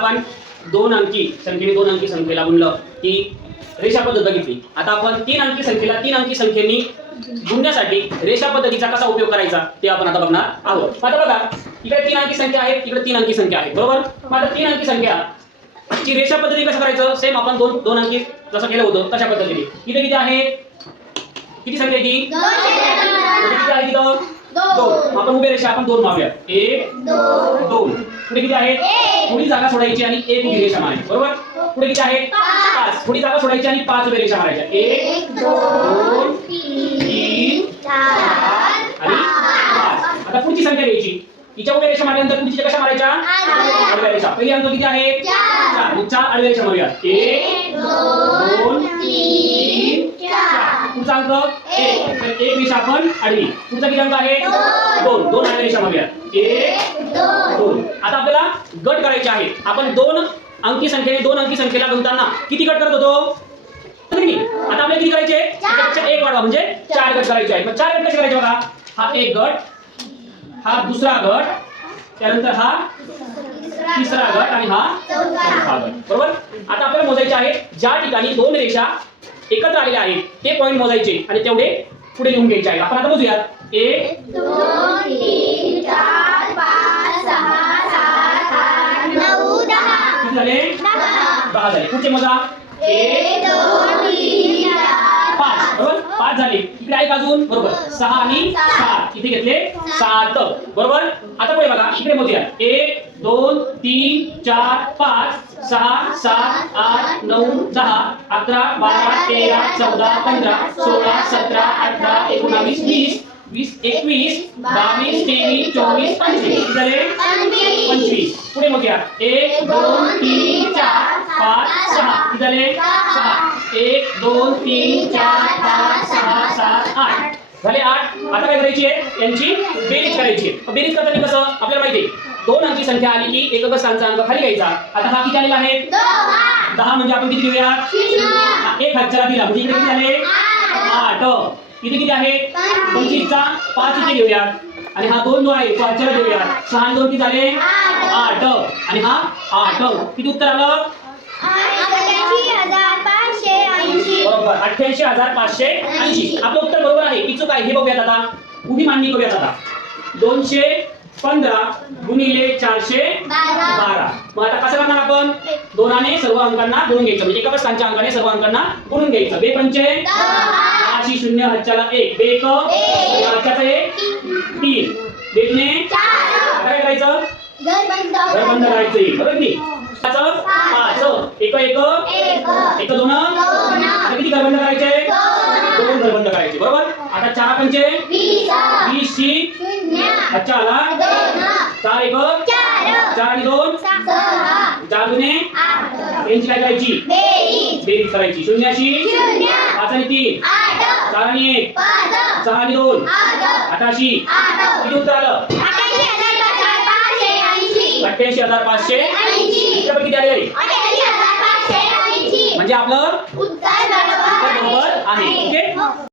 आपण दोन अंकी संख्येने दोन अंकी संख्येला गुणलं. की रेषा पद्धत बघितली. आता आपण तीन अंकी संख्येला तीन अंकी संख्येनी गुणण्यासाठी रेषा पद्धतीचा कसा उपयोग करायचा ते आपण आता बघणार आहोत. आता बघा इकडे तीन अंकी संख्या आहे इकडे तीन अंकी संख्या आहे बरोबर? मग आता तीन अंकी संख्या ची रेषा पद्धती कसं करायचं? सेम आपण दोन दोन अंकी जसं केलं होतं तशा पद्धतीने. इथे किती आहे? किती संख्या ती? किती आहे तिथं दोन. आपण उभे रेषा आपण दोन मारूया. एक दोन. पुढे किती आहे? थोडी जागा सोडायची आणि एक उभी रेषा मारायची. बरोबर? पुढे किती आहे? पाच. थोडी जागा सोडायची आणि पाच उभे रेषा मारायच्या एक दोन तीन चार आणि पाच. आता पुढची संख्या घ्यायची. तिच्या उभ्या रेषा मारल्यानंतर पुढची कशा मारायच्या? आडव्या रेषा. पहिली अंक किती आहे? चार. चार. आडव्या रेषा मारूया. एक दोन तीन पुढचा अंक एक तर एक रेषा आपण आडवी. पुढचा किती अंक आहे? दोन. दोन. आडव्या रेषा मारूया एक दोन. आता आपल्याला गट करायचे आहे. आपण दोन अंकी संख्येने दोन अंकी संख्येला गुंतताना किती गट करत होतो? आता आपल्याला किती करायचे? एक वाढवा. म्हणजे चार गट करायचे आहेत. मग चार गट कसे करायचे बघा? हा एक गट हा दुसरा गट त्यानंतर हा तिसरा गट आणि हा चौथा गट. बरोबर? आता आपल्याला मोजायचे आहे. ज्या ठिकाणी दोन रेषा एकत्र आलेल्या आहेत. ते पॉईंट मोजायचे आणि तेवढे पुढे लिहून घ्यायचे आहेत. आपण आता मोजूयात. एक किती झाले? दहा. झाले. पुढचे मोजा. एक पाच. बरोबर? पाच झाले. इकडे आहे अजून? बरोबर. सहा आणि सात. इथे घेतले? सात. बरोबर? आता पुढे बघा. इकडे मोजूया एक दोन तीन चार पाच सहा सात आठ नऊ दहा. अकरा बारा तेरा चौदा पंधरा सोळा सतरा अठरा एकोणावीस वीस वीस एकवीस बावीस तेवीस चोवीस पंचवीस. झाले पंचवीस. पुढे मोजूया एक दोन तीन चार पाच सहा. झाले सहा. एक दोन तीन चार पाच सहा सात आठ. झाले आठ? आता काय करायची आहे? यांची बेरीज करायची आहे. बेरीज करताना कसं? आपल्याला माहिती आहे. दोन अंकी संख्या आली की एकक स्थानचा अंक खाली घ्यायचा. आता हा किती आलेला आहे? दहा म्हणजे आपण किती घेऊया? एक हातच्याला दिला. म्हणजे इकडे किती झाले? आठ. इथे किती आहे? पंचवीसचा पाच इथे घेऊया. आणि हा दोन जो आहे तो हातच्याला घेऊया. सहा दोन किती झाले? आठ. आणि हा आठ. किती उत्तर आलं? बरोबर. अठ्ठ्याऐंशी हजार पाचशे ऐंशी. आपलं उत्तर बरोबर आहे. की चूक आहे. हे बघूयात आता. उभी मांडणी करूयात आता. दोनशे पंधरा गुणिले चारशे बारा. मग आता कसं करणार आपण? दोनाने सर्व अंकांना गुणून घ्यायचं. म्हणजे एका स्थानच्या अंकाने सर्व अंकांना गुणून घ्यायचं. बे पंचे. दहाशी शून्य हच्च्याला एक. बे एक. हच्च्याचा एक. तीन. बेटने आता काय करायचं? घर बंद करायचं. बरोबर की पाच. एक एक. एक. दोन. आता किती घर बंद करायचे? दोन. घर बंद करायचे. बरोबर? आता चार पंचे. वीस. अच्छा आला चार एक. चार. आणि दोन दुने यांची काय करायची. बेरीज. करायची. शून्याशी पाच आणि तीन. चार आणि एक. सहा आणि दोन. अठाशी किती उत्तर आलं? अठ्ठ्याऐंशी हजार पाचशे किती आले? म्हणजे आपलं उत्तर बरोबर बरोबर आहे. ओके?